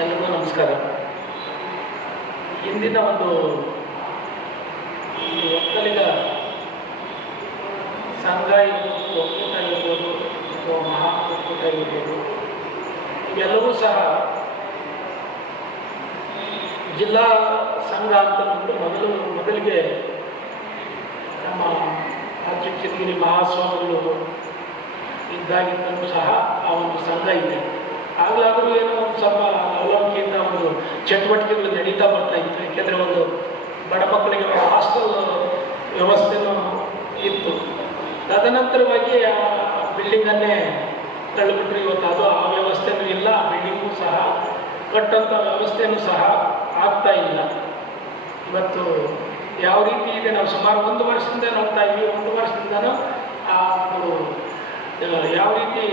ಎಲ್ಲರಿಗೂ ನಮಸ್ಕಾರ. ಇಂದಿನ ಒಂದು ಒಕ್ಕಲಿಗ ಸಂಘ ಇರ್ಬೋದು ಒಕ್ಕೂಟ ಇರ್ಬೋದು ಅಥವಾ ಮಹಾ ಇರ್ಬೋದು. ಇವೆಲ್ಲವೂ ಸಹ ಜಿಲ್ಲಾ ಸಂಘ ಅಂತ ಬಂದು ಮೊದಲು ಮೊದಲಿಗೆ ನಮ್ಮ ಚಿಕ್ಕಗಿರಿ ಮಹಾಸ್ವಾಮಿಗಳು ಇದ್ದಾಗಿದ್ದರೂ ಸಹ ಆ ಒಂದು ಸಂಘ ಇದೆ. ಆಗಲಾದರೂ ಏನೋ ಚಟುವಟಿಕೆಗಳು ನಡೀತಾ ಬರ್ತಾ ಇತ್ತು. ಏಕೆಂದರೆ ಒಂದು ಬಡ ಮಕ್ಕಳಿಗೆ ಒಂದು ಹಾಸ್ಟೆಲ್ ವ್ಯವಸ್ಥೆನೂ ಇತ್ತು. ತದನಂತರವಾಗಿ ಆ ಬಿಲ್ಡಿಂಗನ್ನೇ ತಳ್ಳಿಬಿಟ್ರೆ. ಇವತ್ತು ಅದು ಆ ವ್ಯವಸ್ಥೆನೂ ಇಲ್ಲ, ಆ ಬಿಲ್ಡಿಂಗೂ ಸಹ ಕಟ್ಟಂಥ ವ್ಯವಸ್ಥೆನೂ ಸಹ ಆಗ್ತಾ ಇಲ್ಲ. ಇವತ್ತು ಯಾವ ರೀತಿ ಇದೆ, ನಾವು ಸುಮಾರು ಒಂದು ವರ್ಷದಿಂದ ನೋಡ್ತಾ ಇದ್ವಿ ಒಂದು ವರ್ಷದಿಂದನೂ ಆ ಒಂದು ಯಾವ ರೀತಿ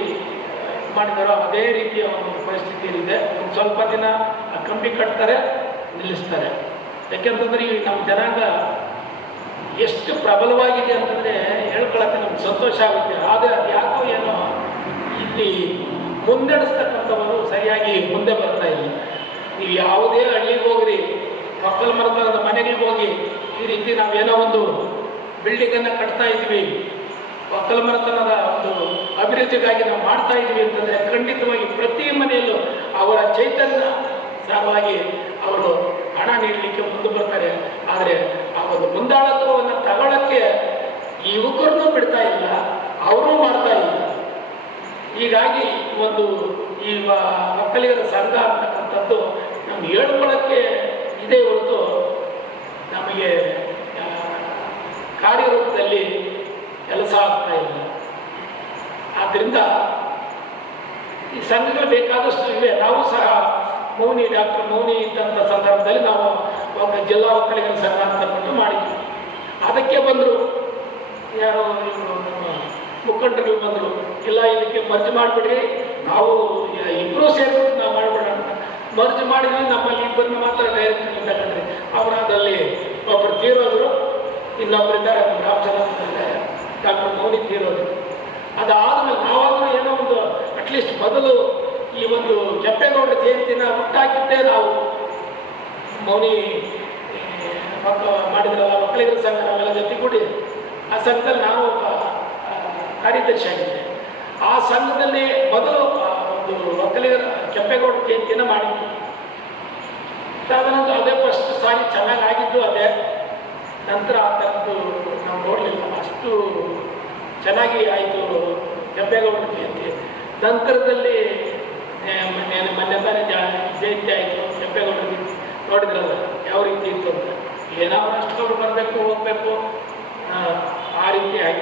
ಮಾಡಿದಾರೋ ಅದೇ ರೀತಿಯ ಒಂದು ಪರಿಸ್ಥಿತಿಯಲ್ಲಿದೆ. ಒಂದು ಸ್ವಲ್ಪ ದಿನ ಕಂಬಿ ಕಟ್ತಾರೆ, ನಿಲ್ಲಿಸ್ತಾರೆ. ಯಾಕೆಂತಂದ್ರೆ ಈ ನಮ್ಮ ಜನಾಂಗ ಎಷ್ಟು ಪ್ರಬಲವಾಗಿದೆ ಅಂತಂದರೆ ಹೇಳ್ಕೊಳಕ್ಕೆ ನಮ್ಗೆ ಸಂತೋಷ ಆಗುತ್ತೆ. ಆದರೆ ಅದು ಯಾಕೋ ಏನೋ ಇಲ್ಲಿ ಮುನ್ನಡೆಸ್ತಕ್ಕಂಥವರು ಸರಿಯಾಗಿ ಮುಂದೆ ಬರ್ತಾ ಇಲ್ಲ. ನೀವು ಯಾವುದೇ ಹಳ್ಳಿಗೆ ಹೋಗ್ರಿ, ಮಕ್ಕಳ ಮರದ ಮನೆಗಳಿಗೆ ಹೋಗಿ, ಈ ರೀತಿ ನಾವೇನೋ ಒಂದು ಬಿಲ್ಡಿಂಗನ್ನು ಕಟ್ತಾ ಇದ್ವಿ. ಒಕ್ಕಲಮರತನದ ಒಂದು ಅಭಿವೃದ್ಧಿಗಾಗಿ ನಾವು ಮಾಡ್ತಾ ಇದ್ವಿ ಅಂತಂದರೆ ಖಂಡಿತವಾಗಿ ಪ್ರತಿ ಮನೆಯಲ್ಲೂ ಅವರ ಚೈತನ್ಯ ಸಾರವಾಗಿ ಅವರು ಹಣ ನೀಡಲಿಕ್ಕೆ ಮುಂದೆ ಬರ್ತಾರೆ. ಆದರೆ ಆ ಒಂದು ಮುಂದಾಳತ್ವವನ್ನು ತಗೊಳ್ಳೋಕ್ಕೆ ಯುವಕರನ್ನೂ ಬಿಡ್ತಾ ಇಲ್ಲ, ಅವರೂ ಮಾಡ್ತಾ ಇಲ್ಲ. ಹೀಗಾಗಿ ಒಂದು ಈ ಮಕ್ಕಳಿಗರ ಸಂಘ ಅಂತಕ್ಕಂಥದ್ದು ನಮ್ಗೆ ಹೇಳ್ಕೊಳ್ಳೋಕ್ಕೆ ಇದೆ ಹೊರತು ನಮಗೆ ಕಾರ್ಯರೂಪದಲ್ಲಿ ಕೆಲಸ ಆಗ್ತಾ ಇಲ್ಲ. ಆದ್ದರಿಂದ ಈ ಸಂಘಗಳು ಬೇಕಾದಷ್ಟು ಇವೆ. ನಾವು ಸಹ ಮೌನಿ, ಡಾಕ್ಟರ್ ಮೌನಿ ಇದ್ದಂಥ ಸಂದರ್ಭದಲ್ಲಿ ನಾವು ಒಂದು ಜಿಲ್ಲಾ ಒಕ್ಕಲಿಗರ ಅಂತಕೊಂಡು ಮಾಡಿದ್ವಿ. ಅದಕ್ಕೆ ಬಂದರು, ಯಾರೋ ಮುಖಂಡರು ಬಂದರು, ಇಲ್ಲ, ಇದಕ್ಕೆ ಮರ್ಜಿ ಮಾಡಿಬಿಡ್ರಿ, ನಾವು ಇಬ್ಬರೂ ಸೇರಿಬಿಟ್ಟು ನಾವು ಮಾಡಿಬಿಡೋಣ ಮರ್ಜಿ ಮಾಡಿದ್ವಿ ನಮ್ಮಲ್ಲಿ ಇಬ್ಬರನ್ನ ಮಾತ್ರ ಡೈರೆಕ್ಟ್ ತಗೊಂಡ್ರಿ. ಅವರಾದಲ್ಲಿ ಒಬ್ಬರು ತೀರೋದ್ರು ಇನ್ನೊಬ್ಬರಿದ್ದಾರೆ ರಾಮಚಂದ್ರ ಡಾಕ್ಟರ್ ಮೌನಿ ತೀರೋದ್ರು. ಅದಾದ್ಮೇಲೆ ನಾವಾದರೂ ಏನೋ ಒಂದು ಅಟ್ಲೀಸ್ಟ್ ಮೊದಲು ಈ ಒಂದು ಕೆಂಪೇಗೌಡ ಜಯಂತಿನ ಹುಟ್ಟಾಕಿದ್ದೇ ನಾವು ಮೌನಿ ಮಾಡಿದ್ರಲ್ಲ, ಮಕ್ಕಳಿಗರ ಸಂಘ ನಾವೆಲ್ಲ ಜೊತೆಗೂಡಿ ಆ ಸಂಘದಲ್ಲಿ ನಾನು ಒಬ್ಬ ಕಾರ್ಯದರ್ಶಿ ಆಗಿದ್ದೆ. ಆ ಸಂಘದಲ್ಲಿ ಮೊದಲು ಒಂದು ಒಕ್ಕಲಿಗರ ಕೆಂಪೇಗೌಡ ಜಯಂತಿನ ಮಾಡಿದ್ವಿ. ನಂತರ ಅದೇ ಫಸ್ಟ್ ಸಾರಿ ಚೆನ್ನಾಗಿ ಆಗಿದ್ದು ಅದೇ ನಂತರ ಆ ಥರದ್ದು ನಾವು ನೋಡಲಿಲ್ಲ. ಅಷ್ಟು ಚೆನ್ನಾಗಿ ಆಯಿತು ಕೆಂಪೇಗೌಡ ಜಯಂತಿ. ನಂತರದಲ್ಲಿ ಮನೆ ತಾನೇ ಜ- ಜಯಂತಿ ಆಯಿತು ಕೆಂಪೇಗೌಡರಿಗೆ ನೋಡಿದ್ರಲ್ಲ ಯಾವ ರೀತಿ ಇತ್ತು ಅಂತ ಏನಾದ್ರು ಅಷ್ಟು ಬರಬೇಕು ಹೋಗಬೇಕು ಆ ರೀತಿ ಆಗಿ